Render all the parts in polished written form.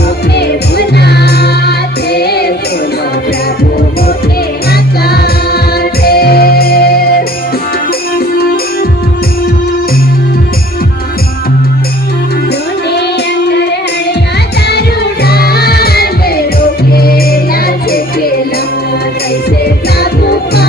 मुझे बुलाते, सुनो प्रभु मुझे हकारे। जोने अंदर हड़िया दारू डाल मेरो खेला से खेला कैसे प्रभु का।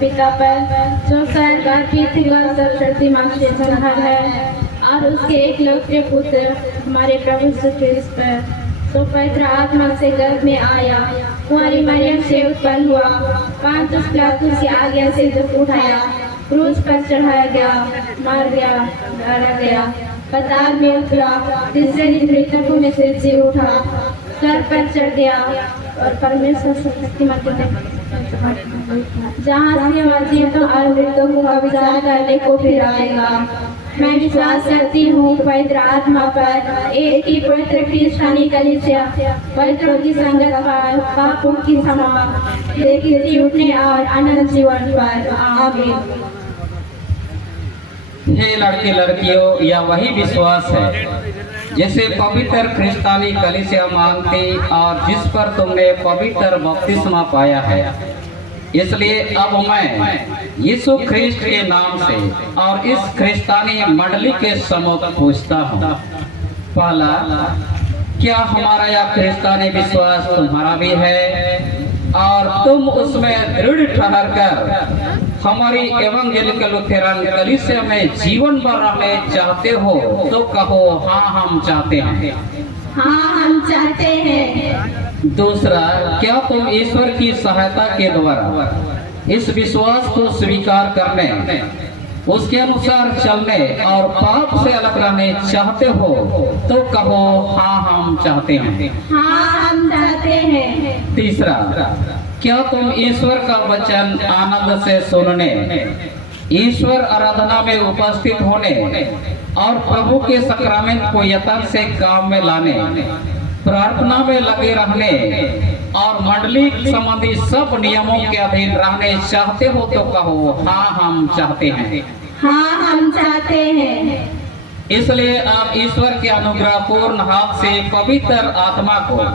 पिता पर जो सरकार पृथ्वी सब शक्तिमान से संहार है और उसके एक लौटे पुत्र हमारे प्रभु यीशु ख्रिस्त पर तो पवित्र आत्मा से गर्भ में आया, कुंवारी मरियम से उत्पन्न हुआ, पांतुस पिलातुस की आज्ञा से दुख उठाया, क्रूस पर चढ़ाया गया, मार गया, गाड़ा गया, पाताल में उतरा, तीसरे दिन मृतकों में से जी उठा, स्वर्ग पर चढ़ गया और परमेश्वर शक्तिमान जहाँ से वह जीवितों और मृतकों का विचार करने को फिर आएगा। मैं विश्वास करती हूँ पवित्र आत्मा पर, एक ही पवित्र क्रिस्तानी कलीसिया, पवित्रों की संगत पर, पापों की क्षमा, देखते उठने और अनंत जीवन पर। आमीन। हे लड़के लड़कियों, यह वही विश्वास है जिसे पवित्र क्रिस्तानी कलीसिया मांगती और जिस पर तुमने पवित्र बपतिस्मा पाया है। इसलिए अब मैं यीशु ख्रिस्ट के नाम से और इस क्रिस्तानी मंडली के सम्मुख पूछता हूँ, पहला, क्या हमारा यह क्रिस्तानी विश्वास तुम्हारा भी है और तुम उसमें दृढ़ ठहर कर हमारी एवंगेलिकल लुथेरन कलीसिया में जीवन भर रहने चाहते हो तो कहो हाँ हम चाहते हैं। हाँ हम चाहते हैं। दूसरा, क्या तुम ईश्वर की सहायता के द्वारा इस विश्वास को स्वीकार करने, उसके अनुसार चलने और पाप से अलग रहने चाहते हो तो कहो हाँ हम चाहते हैं। हाँ हम चाहते हैं। तीसरा, क्या तुम ईश्वर का वचन आनंद से सुनने, ईश्वर आराधना में उपस्थित होने और प्रभु के सक्रामेंट को यथार्थ से काम में लाने, प्रार्थना में लगे रहने और मंडली संबंधी सब नियमों के अधीन रहने चाहते हो तो कहो हाँ हम चाहते हैं। हाँ हम चाहते हैं। इसलिए आप ईश्वर के अनुग्रह पूर्ण हाथ से पवित्र आत्मा को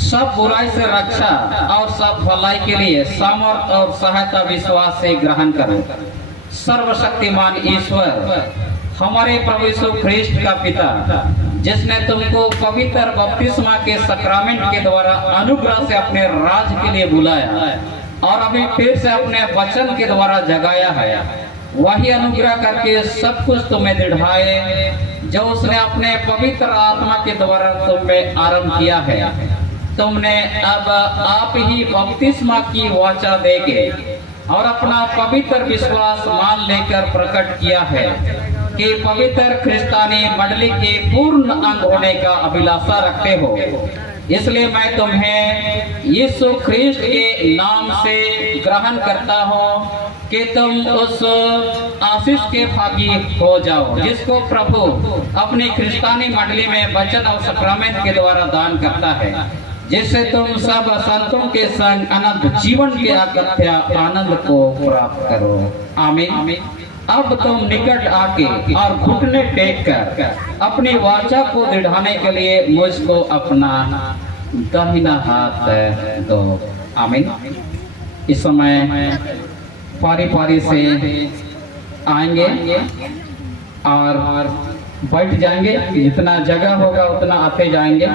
सब बुराई से रक्षा और सब भलाई के लिए सामर्थ और सहायता विश्वास से ग्रहण करें। सर्वशक्तिमान ईश्वर, हमारे प्रभु यीशु ख्रिस्ट का पिता, जिसने तुमको पवित्र बपतिस्मा के सक्रामेंट के द्वारा अनुग्रह से अपने राज के लिए बुलाया और अभी फिर से अपने वचन के द्वारा जगाया है, वही अनुग्रह करके सब कुछ तुम्हें दृढ़ाए जो उसने अपने पवित्र आत्मा के द्वारा तुम में आरंभ किया है। तुमने अब आप ही बपतिस्मा की वाचा देके और अपना पवित्र विश्वास मान लेकर प्रकट किया है कि पवित्र क्रिस्तानी मंडली के पूर्ण अंग होने का अभिलाषा रखते हो। इसलिए मैं तुम्हें यीशु ख्रिस्ट के नाम से ग्रहण करता हूँ कि तुम उस आशीष के भागी हो जाओ जिसको प्रभु अपनी क्रिस्तानी मंडली में वचन और सक्रामेंट के द्वारा दान करता है, जिससे तुम सब संतों के संग अनंत जीवन के अगत्य आनंद को प्राप्त करो। आमीन। अब तुम निकट आके और घुटने टेक कर अपनी वाचा को दृढ़ाने के लिए मुझको अपना दाहिना हाथ दो। आमीन। इस समय पारी पारी से आएंगे और बैठ जाएंगे। जितना जगह होगा उतना आते जाएंगे।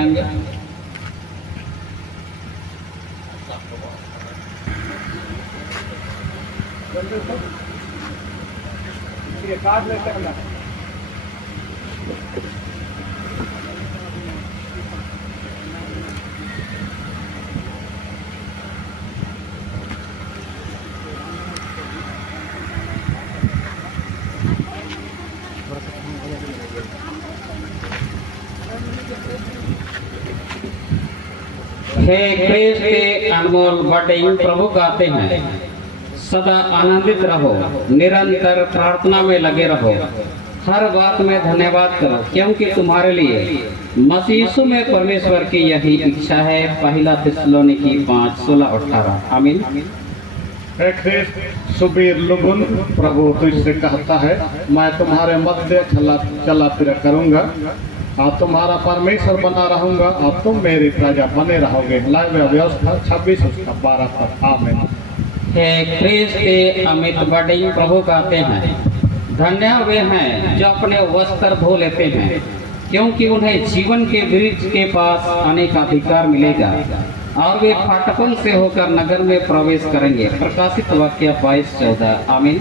हे क्रिस्त के अनमोल बड़े प्रभु गाते हैं, सदा आनंदित रहो, निरंतर प्रार्थना में लगे रहो, हर बात में धन्यवाद करो, क्योंकि तुम्हारे लिए मसीह यीशु में परमेश्वर की यही इच्छा है। पहला थिस्सलुनीकी 5:16-18। आमीन। हे ख्रिस्त सुबीर लुगुन, प्रभु तुझसे कहता है, मैं तुम्हारे मध्य चला फिरा करूंगा और तुम्हारा परमेश्वर बना रहूंगा और तुम मेरी प्रजा बने रहोगे। लाइव व्यवस्था 26:12। आमीन। हे ख्रिस्त के अमित बड़े प्रभु कहते हैं, धन्य वे हैं जो अपने वस्त्र धो लेते हैं, क्योंकि उन्हें जीवन के वृक्ष के पास आने का अधिकार मिलेगा और वे फाटकों से होकर नगर में प्रवेश करेंगे। प्रकाशित वाक्य 22:14। आमीन।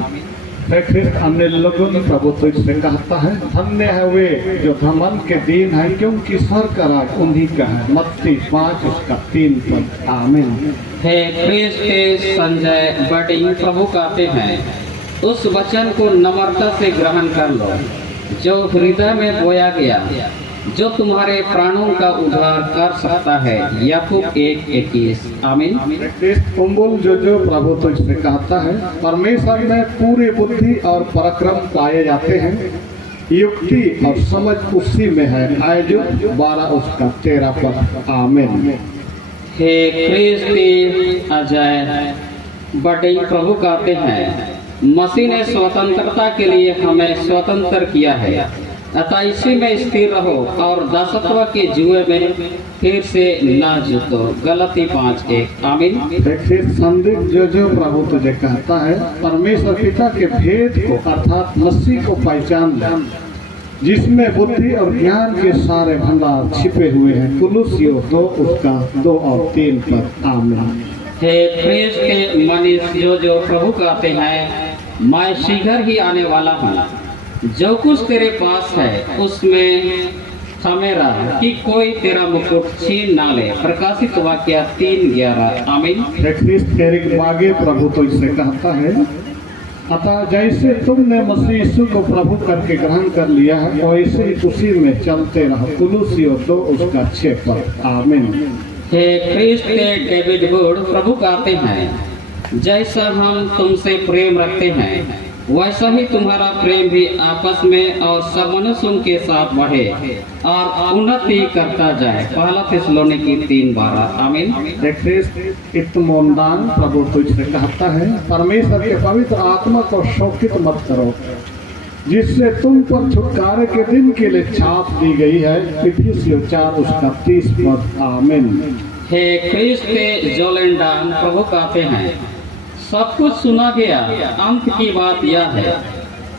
हे ख्रिस्त अन्य लोगों प्रभु तुझसे कहता है, धन्य है वे जो धमन के दिन है, क्योंकि स्वर्ग का राज उन्हीं का है। मत्ती 5:3। आमीन। हे ख्रिस्त के संजय बड़े प्रभु कहते हैं, उस वचन को नम्रता से ग्रहण कर लो जो हृदय में बोया गया, जो तुम्हारे प्राणों का उद्धार कर सकता है। याकूब 1:21। आमीन। कुंबुल जो प्रभु तुझसे कहता है, परमेश्वर में पूरी बुद्धि और पराक्रम पाए जाते हैं, युक्ति और समझ उसी में है। आयजुब 12:13। आमीन। हे ख्रिस्त अजय बड़े प्रभु कहते हैं, मसीह ने स्वतंत्रता के लिए हमें स्वतंत्र किया है, अतः इसी में स्थिर रहो और दासत्व के जुए में फिर से न जुटो। गलती 5:1। आमीन। संदीप जो प्रभु तुझे कहता है, परमेश्वर पिता के भेद को अर्थात मसीह को पहचान ले, जिसमें बुद्धि और ज्ञान के सारे भंडार छिपे हुए हैं। कुलुस्सियों 2:2-3। आमीन। हे ख्रिस्त के मनुष्य जो प्रभु कहते हैं, मैं शीघ्र ही आने वाला हूँ, जो कुछ तेरे पास है उसमें थमे रह कि कोई तेरा मुकुट छीन ना ले। प्रकाशित वाक्य 3:11। आमीन। ख्रिस्त एरिक बागे प्रभु तो इससे कहता है, अतः जैसे तुमने मसीह यीशु को प्रभु करके ग्रहण कर लिया है, वैसे ही उसी में चलते रहो। कुलुस्सियों 2:6। आमीन। हे ख्रिस्त के डेविड वुड प्रभु कहते हैं, जैसा हम तुमसे प्रेम रखते हैं, वैसा ही तुम्हारा प्रेम भी आपस में और सब मनुष्यों के साथ बढ़े और उन्नति करता जाए। पहला थिस्सलुनीकी 3:12। आमीन। इत्मोनदान प्रभु तुझसे कहता है, परमेश्वर के पवित्र आत्मा को शोकित मत करो, जिससे तुम पर छुटकारे के दिन के लिए छाप दी गई है। इफिसियों 4:30। आमीन। हे ख्रिस्त के जोलेंडान प्रभु कहते हैं, सब कुछ सुना गया, अंत की बात यह है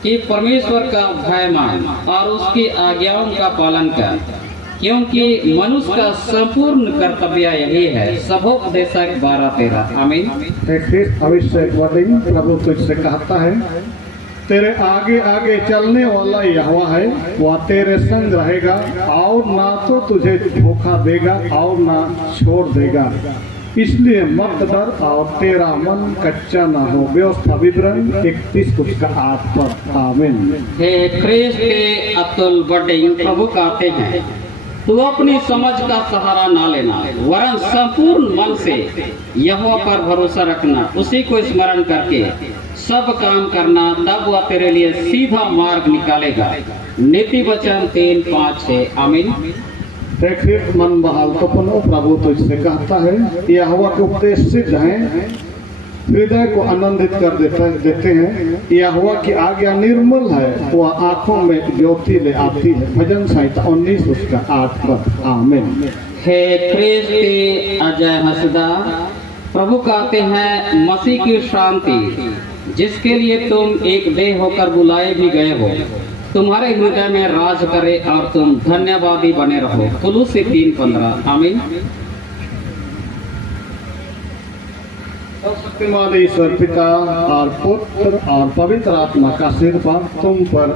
कि परमेश्वर का भय मान और उसकी आज्ञाओं का पालन कर, क्योंकि मनुष्य का संपूर्ण कर्तव्य यही है। सबोपदेशक 12:13। आमीन। प्रभु तुझसे कहता है, तेरे आगे आगे चलने वाला यहोवा है, वह तेरे संग रहेगा और ना तो तुझे धोखा देगा और ना छोड़ देगा, इसलिए मत डर और तेरा मन कच्चा ना हो। व्यवस्था विवरण 31:8। आमीन। हे ख्रिस्त के अतुल बड़े प्रभु कहते हैं, तू अपनी समझ का सहारा ना लेना, वरन संपूर्ण मन से यहोवा पर भरोसा रखना, उसी को स्मरण करके सब काम करना, तब वह तेरे लिए सीधा मार्ग निकालेगा। नीति वचन 3:5-6। आमीन। मन बहाल तो प्रभु तो इससे कहता है, यहोवा के उपदेश सिद्ध हैं, हृदय को आनंदित कर देते हैं। यहोवा की आज्ञा निर्मल है, वह आंखों में ज्योति ले आती है। भजन संहिता 19:8। आमीन। हे ख्रिस्त अजय हसदा प्रभु कहते हैं, मसीह की शांति जिसके लिए तुम एक देह होकर बुलाए भी गए हो, तुम्हारे हृदय में राज करे और तुम धन्यवादी बने रहो। कुलूसी 3:15। आमीन। शक्तिमान ईश्वर पिता और पुत्र और पवित्र आत्मा का आशीर्वाद तुम पर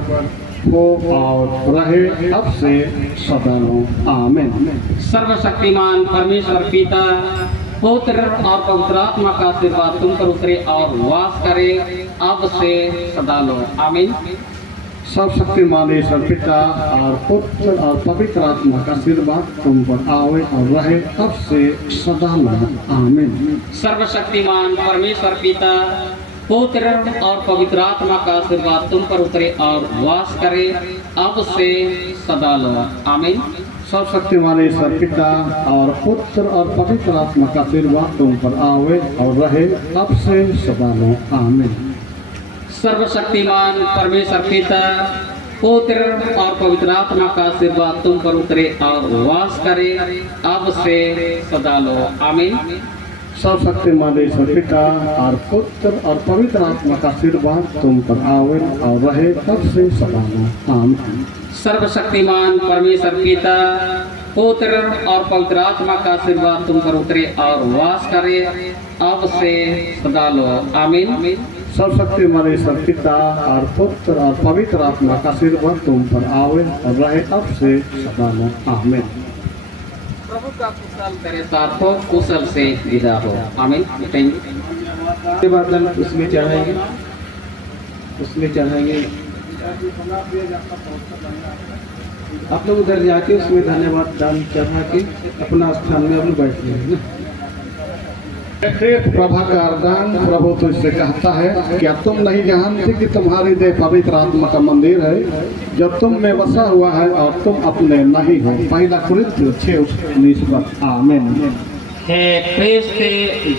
हो और रहे अब से सदा हो। आमीन। सर्वशक्तिमान परमेश्वर पिता, पुत्र और पवित्र आत्मा का आशीर्वाद तुम पर उतरे और वास करे अब से सदा लो। आमीन। सब शक्तिमान ईश्वर पिता और पुत्र और पवित्र आत्मा का आशीर्वाद तुम पर आवे और रहे अब से सदा लो। आमीन। सर्वशक्तिमान परमेश्वर पिता, पुत्र और पवित्र आत्मा का आशीर्वाद तुम पर उतरे और वास करे अब से सदा लो। आमीन। सब शक्तिमान ईश्वर पिता और पुत्र और पवित्र आत्मा का आशीर्वाद तुम पर आवे और रहे अब से सदा लो। आमीन। सर्वशक्तिमान परमेश्वर पिता, पुत्र और पवित्र आत्मा का आशीर्वाद तुम पर उतरे और वास करे अब से सदा लो। आमीन। सब शक्तिमान ईश्वर पिता और पुत्र और पवित्र आत्मा का आशीर्वाद तुम पर आवे और रहे अब से सदा लो। आमीन। सर्वशक्तिमान परमेश्वर पिता, पुत्र और पवित्र आत्मा का आशीर्वाद तुम पर उतरे और वास करे अब से सदा लो। आमीन। सब शक्तिमान ईश्वर पिता और पुत्र और पवित्र आत्मा का आशीर्वाद तुम पर आवे और रहे अब से सदा लो। आमीन। प्रभु का कुशल तेरे साथ हो, कुशल से विदा हो। आमीन। Thank you. बर्तन उसमें चढ़ाएंगे, उसमें चढ़ाएंगे। आप लोग उधर जाके उसमें धन्यवाद दान चढ़ा के अपना स्थान में अपने बैठ लेंगे ना। प्रभाकर दान प्रभु तुझसे कहता है, क्या तुम नहीं जानते कि तुम्हारी देह पवित्र आत्मा का मंदिर है जो तुम में बसा हुआ है और तुम अपने नहीं हो। पहला कुरिन्थियों 6:19। आमीन। हे क्रिस्ट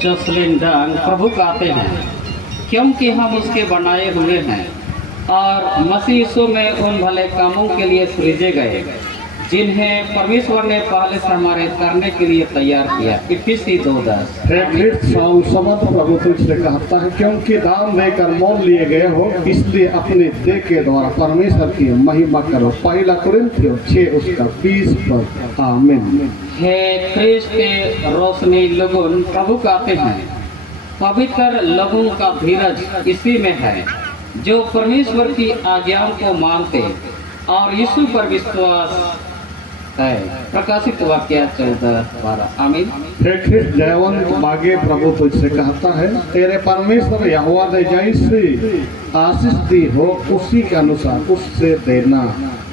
जसलिन डांग प्रभु कहते हैं, क्योंकि हम उसके बनाए हुए हैं और मसीह यीशु में उन भले कामों के लिए सृजे गए जिन्हें परमेश्वर ने पहले से हमारे करने के लिए तैयार किया। इफिसी 2:10। समर्थ प्रभु तुझसे कहता है, क्योंकि दाम देकर मोल लिए गए हो, इसलिए अपने देह के द्वारा परमेश्वर की महिमा करो। पहला कुरिन्थियों 6:20। आमीन। हे क्रिस्ट के रोशनी लोगों प्रभु कहते हैं, पवित्र लोगों का धीरज इसी में है जो परमेश्वर की आज्ञाओं को मानते और यीशु पर विश्वास है। प्रकाशित वाक्य 14:12। आमीन। हे ख्रिस्त जयवंत बागे प्रभु तुझसे कहता है, तेरे परमेश्वर यहोवा ने जैसे आशीष दी हो उसी के अनुसार उससे देना।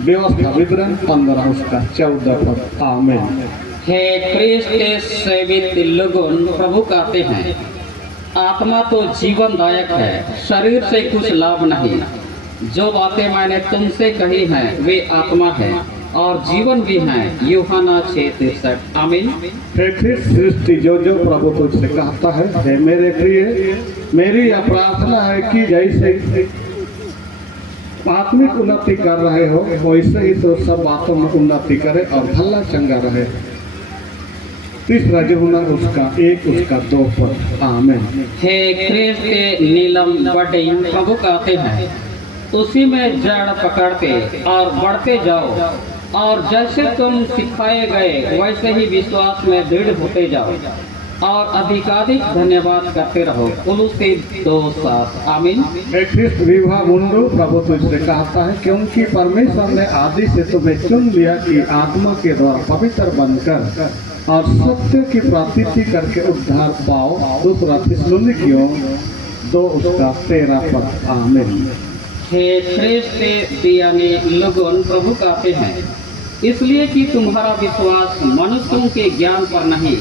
व्यवस्था विवरण 15:14। आमीन। हे क्रिस्त के सेवित लोगों प्रभु कहते हैं, आत्मा तो जीवनदायक है, शरीर से कुछ लाभ नहीं। जो बातें मैंने तुमसे कही हैं वे आत्मा है और जीवन भी है। यूहन्ना 6:63। आमीन। हे ख्रिस्त सृष्टि जो प्रभु तुझसे कहता है, हे मेरे प्रिय, मेरी यह प्रार्थना है कि जैसे आत्मिक उन्नति कर रहे हो वैसे ही तो सब बातों में उन्नति करे और भला चंगा रहे। तीसरा यूहन्ना 1:2। आमीन। हे क्रिस्त के नीलम बड़ी प्रभु कहते हैं, उसी में जड़ पकड़ते और बढ़ते जाओ और जैसे तुम सिखाए गए वैसे ही विश्वास में दृढ़ होते जाओ और अधिकाधिक धन्यवाद करते रहो। कुलूसी 2:7। आमीन। हे ख्रिस्त विवाह मुंडो प्रभु तुझसे कहता है, क्योंकि परमेश्वर ने आदि से तुम्हें चुन लिया कि आत्मा के द्वारा पवित्र बनकर और सत्य की प्राप्ति करके उद्धार पाओ। दूसरा थिस्सलुनीकियों 2:13। आमीन। हे ख्रिस्त दियानी लोगों प्रभु कहते हैं, इसलिए कि तुम्हारा विश्वास मनुष्यों के ज्ञान पर नहीं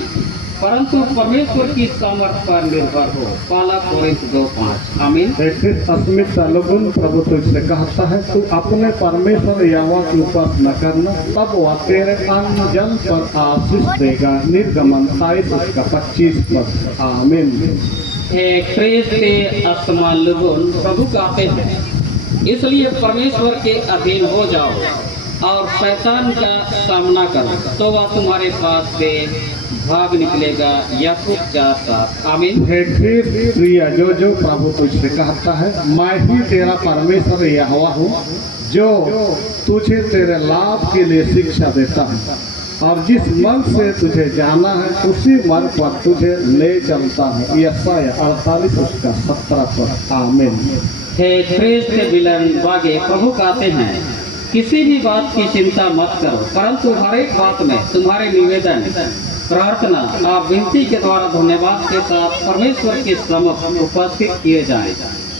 परंतु परमेश्वर की सामर्थ पर निर्भर हो। पहला कोरिन्थ 2:5। आमीन। हे ख्रिस्त अस्मिता लोगों प्रभु तुझसे कहता है, तू अपने परमेश्वर यहोवा की उपासना करना, तब वह तेरे अन्न जल पर आशीष देगा। निर्गमन 22:25। आमीन। हे ख्रिस्त के आत्मा लोगों प्रभु कहते हैं, इसलिए परमेश्वर के अधीन हो जाओ और शैतान का सामना करो तो वह तुम्हारे पास से भाग निकलेगा। याकूब 4:7। आमीन। हे ख्रीस्त प्रिय, जो प्रभु तुझसे कहता है, मैं ही तेरा परमेश्वर यहोवा हूँ, जो तुझे तेरे लाभ के लिए शिक्षा देता है, और जिस मन से तुझे जाना है उसी मन पर तुझे ले चलता है। यशाया 48:17। आमीन। हे ख्रीस्त के विलन बागे प्रभु कहते हैं, किसी भी बात की चिंता मत करो, परंतु हर एक बात में तुम्हारे निवेदन, प्रार्थना और विनती के द्वारा धन्यवाद के साथ परमेश्वर के सम्मुख उपस्थित किए जाएं।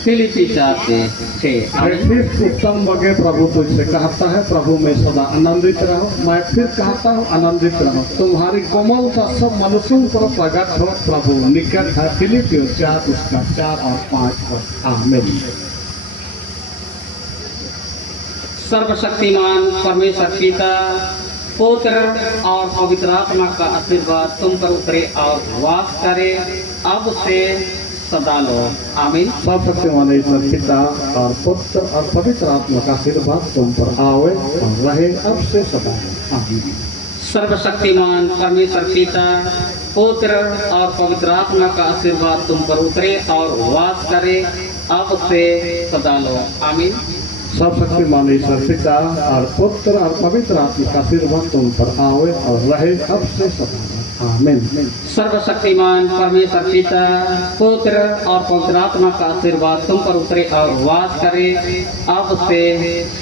फिलिप्पी 4:6। ख्रीस्त उत्तम बगे प्रभु तुझसे कहता है, प्रभु में सदा आनंदित रहो। मैं फिर कहता हूँ, आनंदित रहो। तुम्हारी कोमलता सब मनुष्यों पर प्रकट हो, प्रभु निकट है। फिलिप्पी 4:4 और 5। आमीन। सर्वशक्तिमान परमेश्वर पिता, पुत्र और पवित्र आत्मा का आशीर्वाद तुम पर उतरे और वास करे, अब से सदा लो। आमीन। सर्वशक्तिमान ईश्वर पिता और पुत्र और पवित्र आत्मा का आशीर्वाद तुम पर आवे और रहे, अब से सदा। आमीन। सर्वशक्तिमान परमेश्वर पिता, पुत्र और पवित्र आत्मा का आशीर्वाद तुम पर उतरे और वास करे, अब से सदा लो। आमीन। सर्वशक्तिमान ईश्वर पिता और पुत्र और पवित्र आत्मा का आशीर्वाद तुम पर आवे और रहे, अब से सदा। आमीन। सर्वशक्तिमान परमेश्वर पिता, पुत्र और पवित्र आत्मा का आशीर्वाद तुम पर उतरे और वास करे, अब से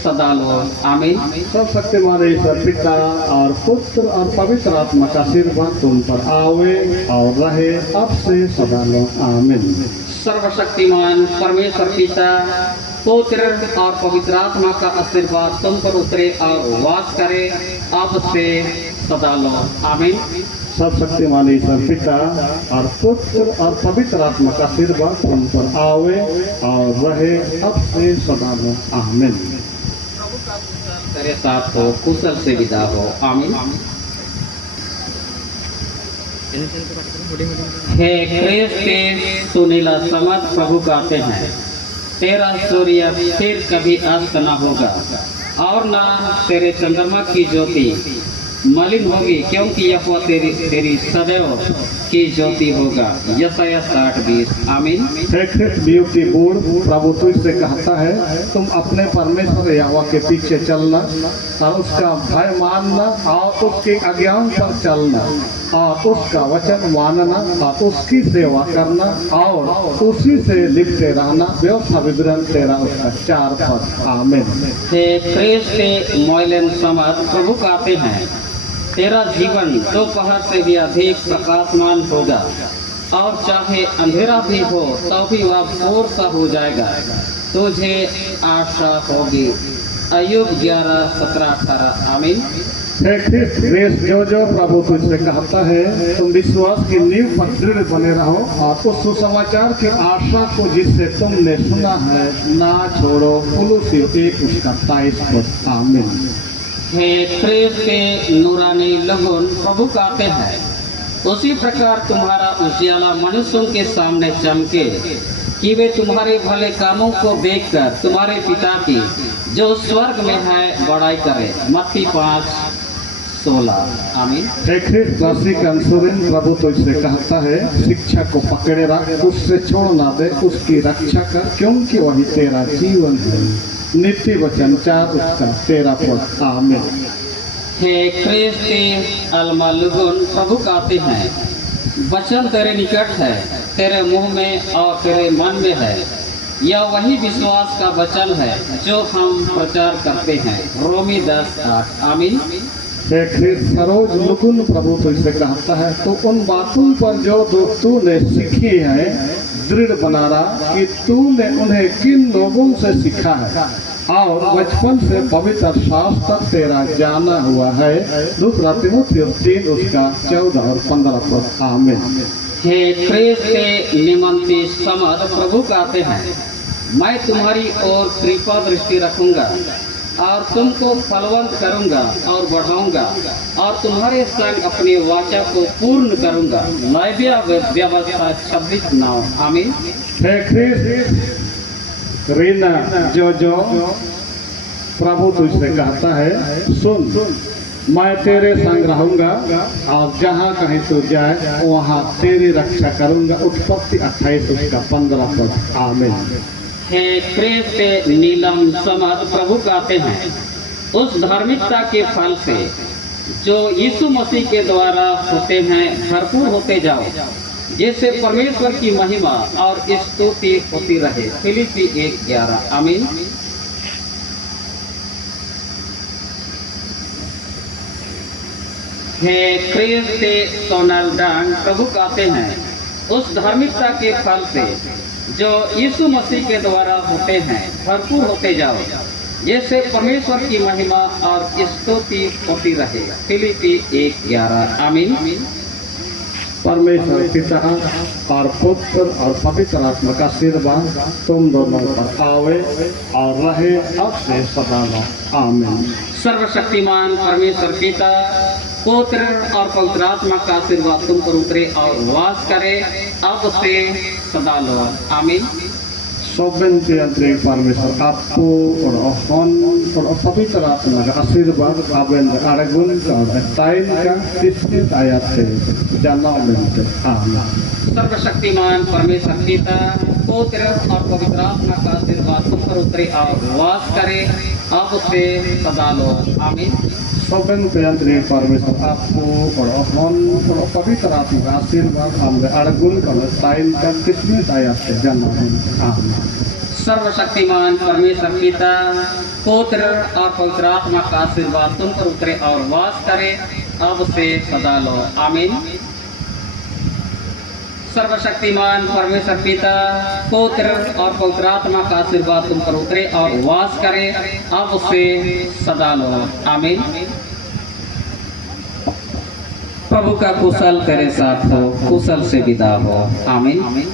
सदा लो। आमीन। सर्वशक्तिमान ईश्वर पिता और पुत्र और पवित्र आत्मा का आशीर्वाद तुम पर आवे और रहे, अब से सदा लो। आमीन। सर्वशक्तिमान परमेश्वर पिता, पुत्र और पवित्र आत्मा का आशीर्वाद तुम पर उतरे और वास करे, अब से सदा लो। आमीन। सर्वशक्तिमान ईश्वर पिता और पुत्र और पवित्र आत्मा का आशीर्वाद तुम पर आवे और रहे, अब से सदा लो। आमीन। तेरे साथ हो, कुशल से विदा हो। आमीन। हे ख्रीस्त के सुनीला समझ प्रभु कहते हैं, तेरा सूर्य फिर कभी अस्त न होगा और न तेरे चंद्रमा की ज्योति मलिन होगी, क्योंकि यह तेरी सदैव की ज्योति होगा। यशाया 60:20। आमीन। ब्यूटी बोर्ड प्रभु तुझसे कहता है, तुम अपने परमेश्वर यहोवा के पीछे चलना और उसका भय मानना और उसके आज्ञाओं पर चलना और उसका वचन मानना और उसकी सेवा करना और उसी से लिपटे रहना। व्यवस्था विवरण 13 उसका 4 पद। आमीन। हे ख्रीस्त के मोइलन समझ प्रभु कहते हैं, तेरा जीवन दोपहर से भी अधिक प्रकाशमान होगा और चाहे अंधेरा भी हो तो भी वह भोर सा हो जाएगा। तुझे आशा होगी। अय्यूब 11:17-18। आमीन। हे ख्रीस्त ग्रेस जो प्रभु तुझसे कहता है, तुम विश्वास की नींव पर दृढ़ बने रहो और उस सुसमाचार की आशा को जिससे तुमने सुना है ना छोड़ो। कुलुसी 1:23। आमीन। हे ख्रीस्त के नूरानी लगन प्रभु कहते हैं, उसी प्रकार तुम्हारा उजियाला मनुष्यों के सामने चमके कि वे तुम्हारे भले कामों को देखकर तुम्हारे पिता की जो स्वर्ग में है बड़ाई करें। मत्ती 5:16। आमीन। हे ख्रीस्त दासी का अंशुरिन प्रभु तुझसे कहता है, शिक्षा को पकड़े रख, उससे छोड़ ना दे, उसकी रक्षा कर, क्योंकि वही तेरा जीवन है। नीति वचन 4:13। आमीन। हे ख्रीस्त अलमालुगुन प्रभु कहते हैं, वचन तेरे निकट है, तेरे मुंह में और तेरे मन में है। यह वही विश्वास का वचन है जो हम प्रचार करते हैं। रोमी 10:8। आमीन। हे ख्रीस्त सरोज लुगुन प्रभु तुझसे कहता है, तो उन बातों पर जो तूने सीखी है दृढ़ बना रहा कि तूने उन्हें किन लोगों से सीखा है और बचपन से पवित्र शास्त्र तेरा जाना हुआ है। दूसरा तीमुथियुस 3 उसका 14 और 15 पद। आमीन। हे ख्रीस्त के निमंती समझ प्रभु कहते हैं, मैं तुम्हारी ओर कृपा दृष्टि रखूंगा और तुमको फलवंत करूंगा और बढ़ाऊंगा और तुम्हारे संग अपनी वाचा को पूर्ण करूंगा। लैव्या व्यवस्था 26:9। आमीन। हे ख्रीस्त रीना जो प्रभु तुझसे कहता है, सुन मैं तेरे संग रहूंगा और जहाँ कहीं तू जाए वहाँ तेरी रक्षा करूंगा। उत्पत्ति 28 उसका 15 पद। आमीन। हे क्रेत नीलम समद प्रभु कहते हैं, उस धार्मिकता के फल से जो यीशु मसीह के द्वारा होते हैं भरपूर होते जाओ, जिससे परमेश्वर की महिमा और स्तुति होती रहे। फिलिप्पी 1:11। आमीन। हे क्रिस्ते सोनाल्डान प्रभु कहते हैं, उस धार्मिकता के फल से जो यीशु मसीह के द्वारा होते हैं भरपूर होते जाओ, जिससे परमेश्वर की महिमा और स्तुति होती रहे। फिलिप्पी 1:11। आमीन। परमेश्वर पिता और पुत्र और पवित्र आत्मा का आशीर्वाद तुम दोनों पर आवे और रहे अब से सदा। आमीन। सर्वशक्तिमान परमेश्वर पिता, पुत्र और पवित्र आत्मा का आशीर्वाद तुम पर उतरे और वास करे अब से सदा लो। आमीन। सोबन के अंतरिक परमेश्वर आपको और पवित्र आत्मा का आशीर्वाद आवेन अड़गुन और टाइम का 30 आयत से जन्म मिलते। आमीन। सर्वशक्तिमान परमेश्वर पिता, पुत्र और पवित्र आत्मा का आशीर्वाद तुम पर उतरे और वास करे अब से सदा लो। आमीन। सोबन के अंतरिक परमेश्वर आपको और पवित्र आत्मा का आशीर्वाद हमने अड़गुन और टाइम का 30 आयत से जन्म मिलते। आमीन। सर्वशक्तिमान परमेश्वर पिता, पुत्र और पवित्र आत्मा का आशीर्वाद तुम पर उतरे और वास करे अब से सदा लो। आमीन। सर्वशक्तिमान परमेश्वर पिता, पुत्र और पवित्र आत्मा का आशीर्वाद तुम पर उतरे और वास करे अब से सदा लो। आमीन। प्रभु का कुशल तेरे साथ हो, कुशल से विदा हो। आमीन।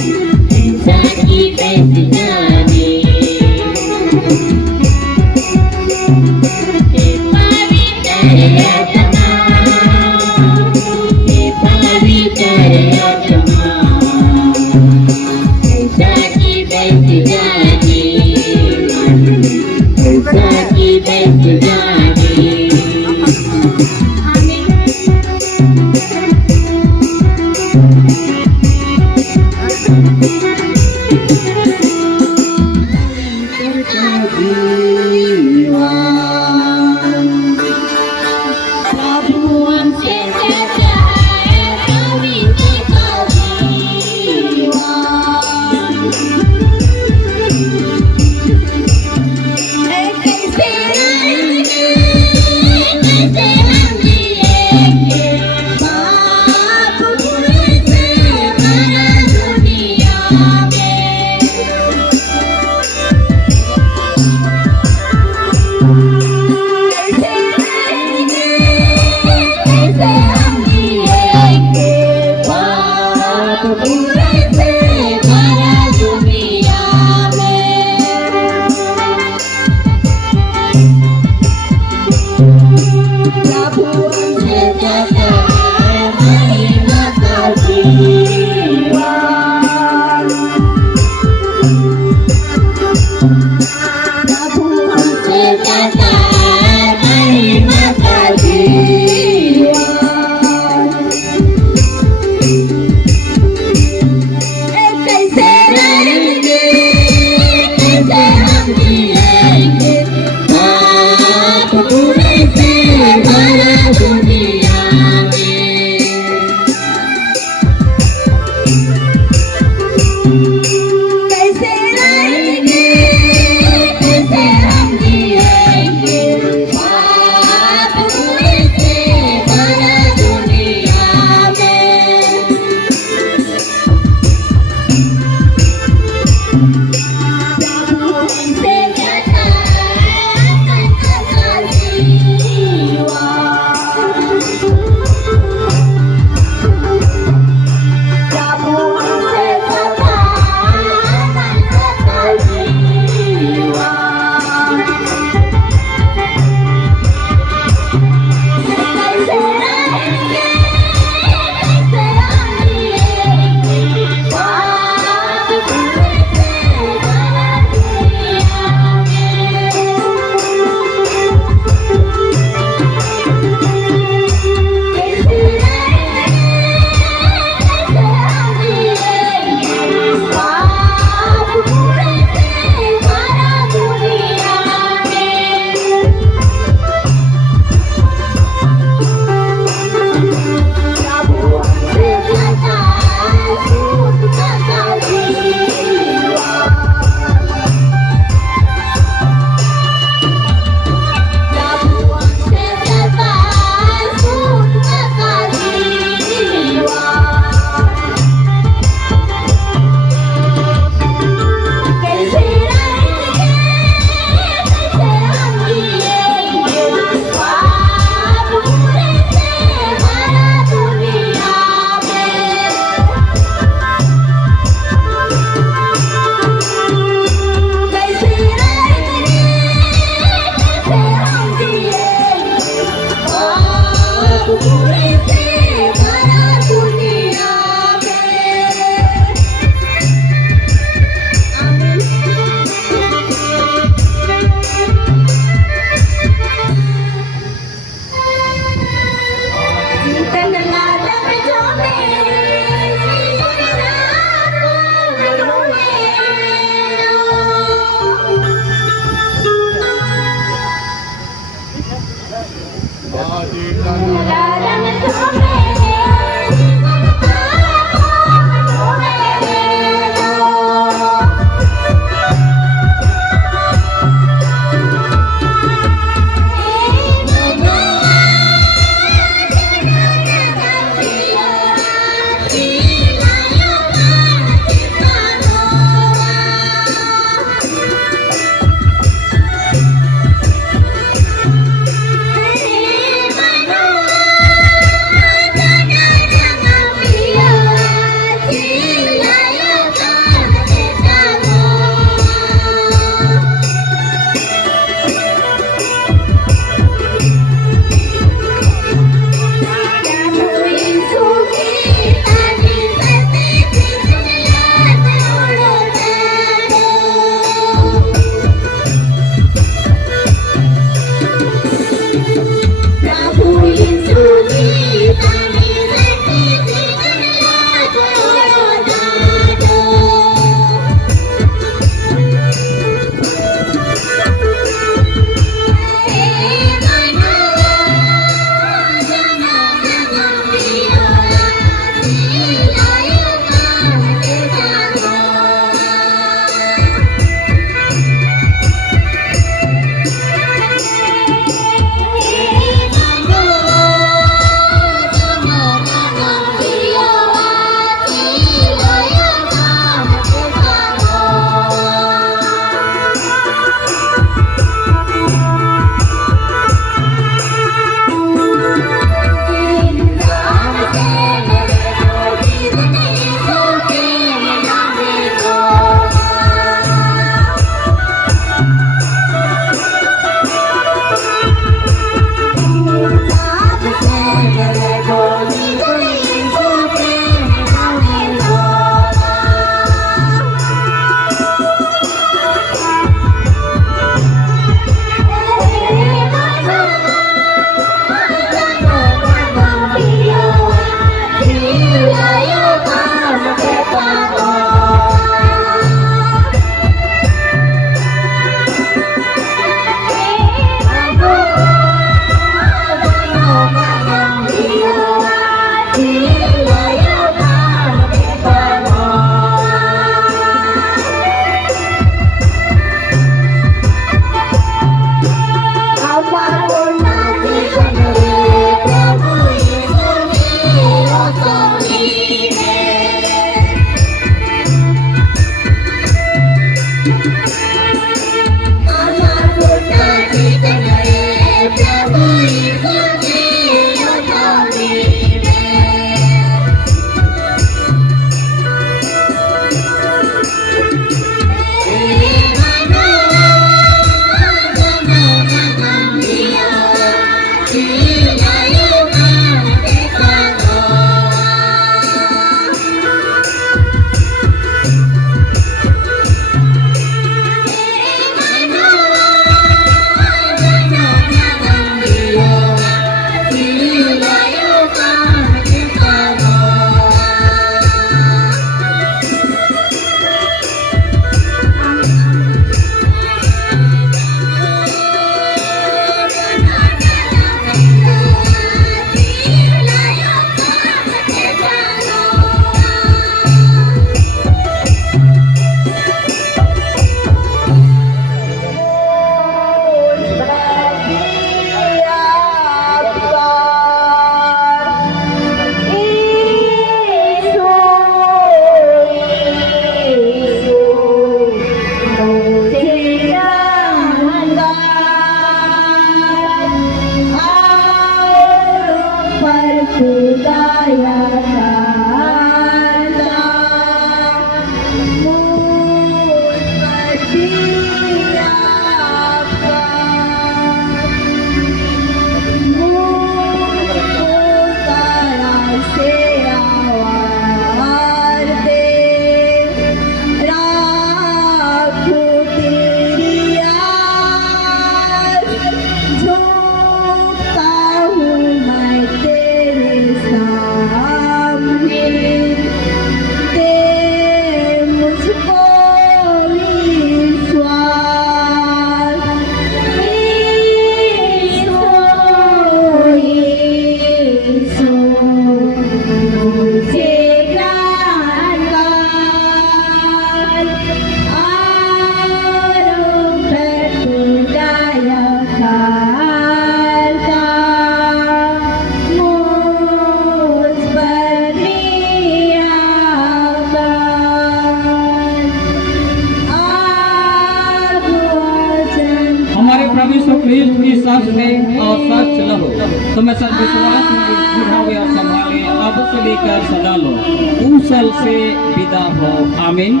और सच लहो, तुम्हें सद्विश्वास में बुझावे और संभाले, अब से लेकर सदा लो, कुशल से विदा हो। आमीन।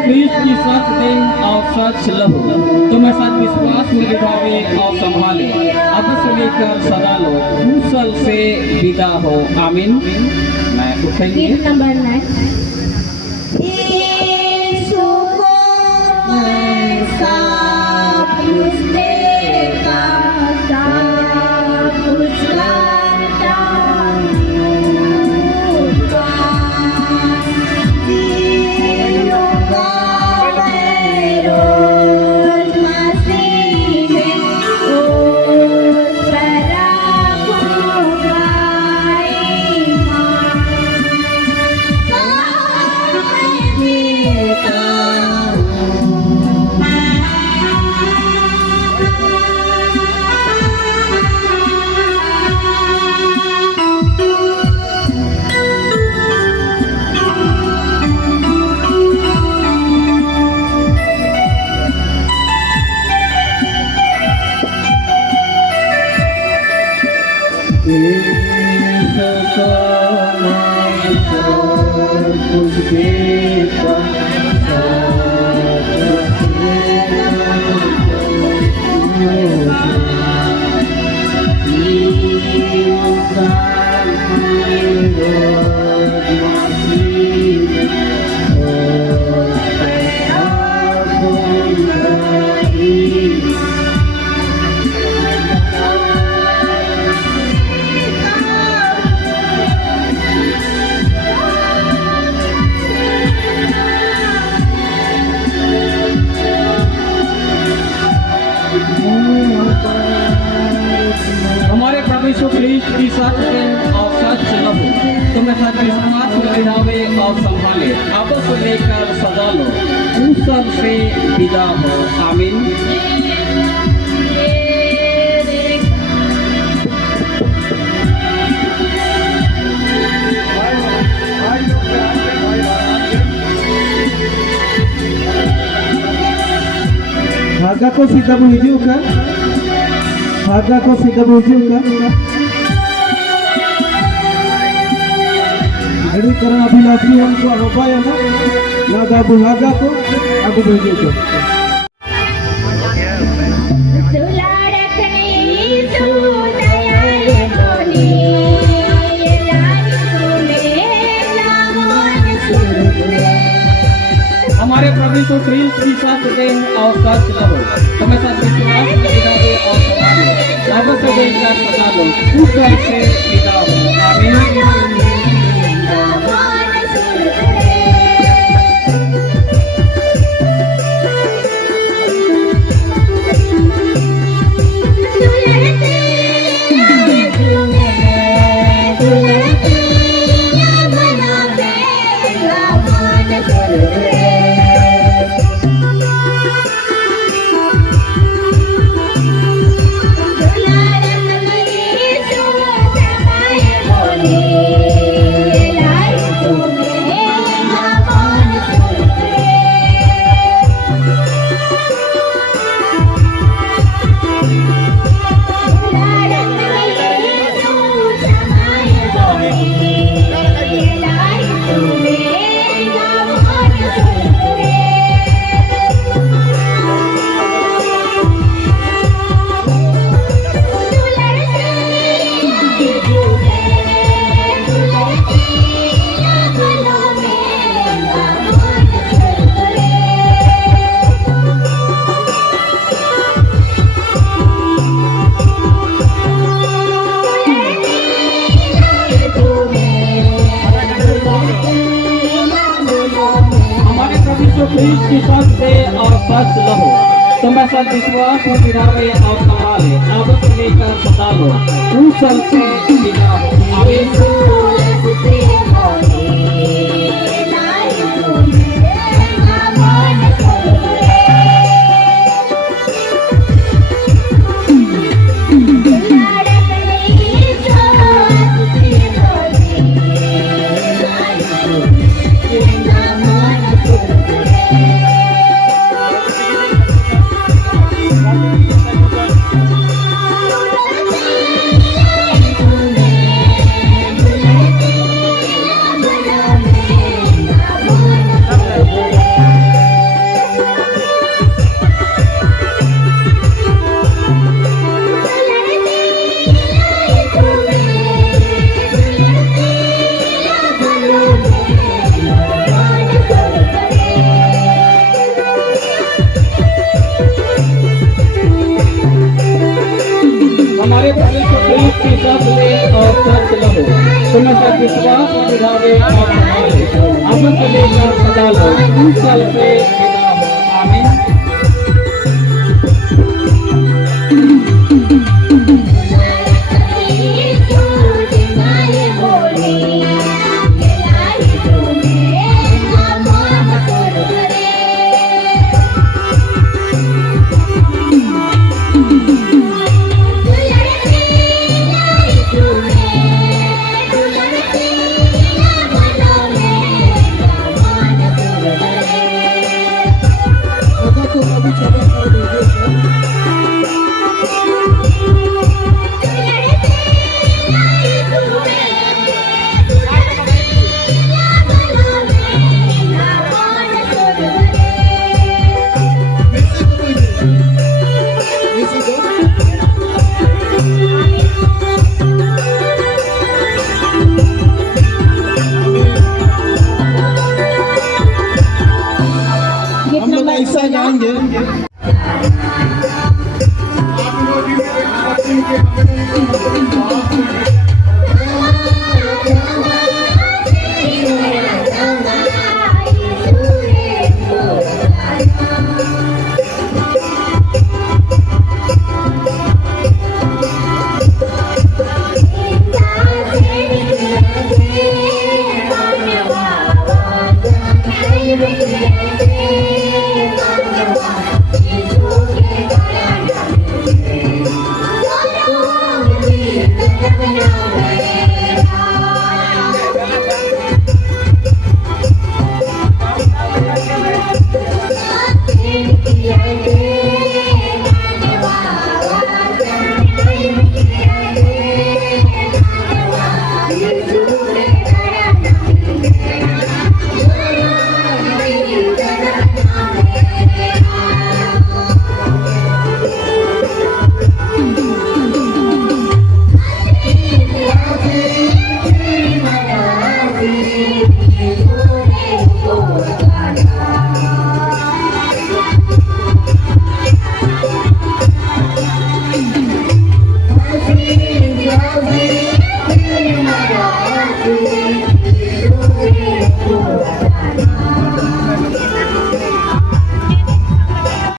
ख्रीष्ट की सच दे और सच लहो, तुम्हें सच विश्वास में निभावे और संभाले, अब से लेकर सदा लो, कुशल से विदा हो। आमीन। मैं उठेंगे। गीत नंबर 9। हमारे प्रभु यीशु ख्रीष्ट की सच दे और सच लहो, तुम्हें सच विश्वास में निभावे और संभाले, अब से लेकर सदा लो, कुशल से विदा हो। आमीन। Haga ko sida buhijiu ka? Haga ko sida buhijiu ka? Jadi karena abilasi हमको apa ya ना? Naga buhaga ko, aku buhijiu ko. हमारे प्रभु यीशु ख्रीष्ट की सच दे और सच लहो, तुम्हें सच विश्वास में निभावे और संभाले, अब से लेकर सदा लो, कुशल से विदा हो। आमीन। बोले हमारे प्रभु यीशु ख्रिस्त की शक्ति से और सच लहो तुम्हें सब विश्वास में गिरावे और संभाले आदत लेकर सदा लो तू चलते बिना आमीन। हमारे प्रभु यीशु ख्रिस्त की शक्ति और सच लहो तुम्हें सब विश्वास में गिरावे और संभाले आदत लेकर सदा लो तू चलते बिना आमीन। हम लोग ऐसा गाएंगे Thank you.